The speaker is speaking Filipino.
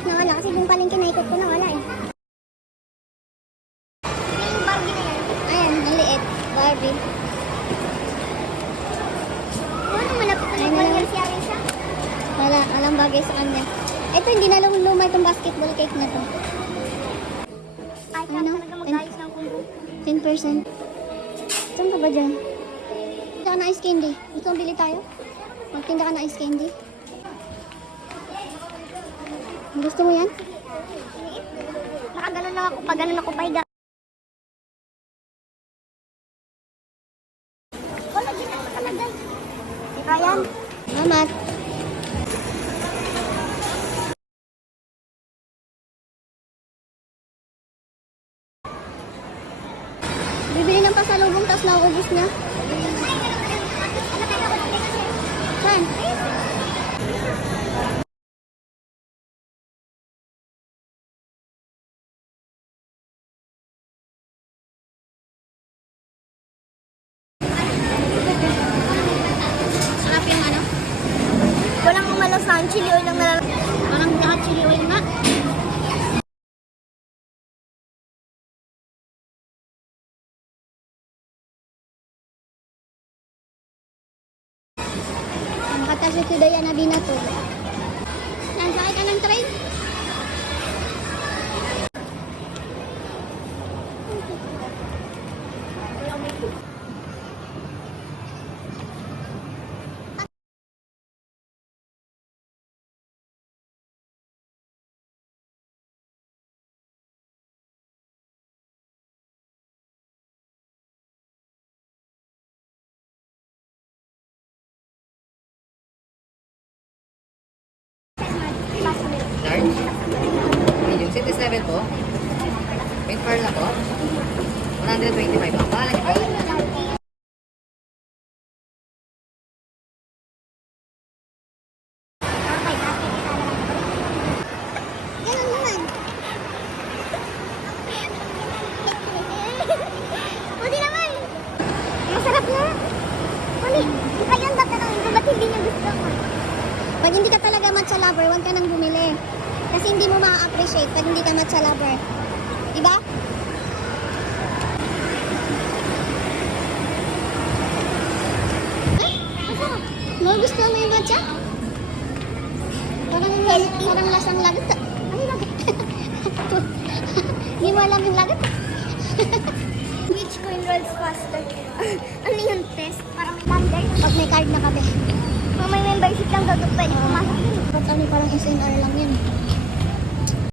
basket na wala kasi yung palengke na ikot ko na wala eh. Yung Barbie na yan. Ayan, ang liit. Barbie. Ano, malapit na yung ball si Arisa? Wala, walang bagay sa kanya. Ito, hindi na lumay itong basketball cake na to. Ay, ano? Talaga mag-ayos ng kumbo. 10%. Saan ka ba dyan? Tinda ka na ice candy. Gusto mong bili tayo? Magtinda ka na ice candy? Gusto mo yan? Nakaganon lang ako. Pag ganon ako pahiga. Wala, dyan ako talaga. Ika yan. Salamat. Bibili ng pasalubong tapos nauubos na. Saan? Sarap yung ano? Walang umalasan. Chili oil lang nalalagay. Parang lahat chili oil nga. Kasi si Diana Binato. Yan, sakay ka ng train. Large? Medium. 77 po. With pearl na po. 125 po. Pangalan niyo po? Ganun naman. Buti naman. Masarap na. Mali, kayo ang tatanungin ko, ba't hindi niya gusto mo? Pag hindi ka talaga matcha lover, huwag ka nang bumili. Kasi hindi mo ma-appreciate pag hindi ka matcha lover. Diba? Ay, masarap. Gusto mo yung matcha? Parang lasang lagat. Ano lagat? Hindi mo alam yung lagat? Which coin rolls faster? Ano yung test? Para may lander? Pag may card na kami. Kung may membership lang daw, pwede pumasok. Ba't ano parang SNR lang yun?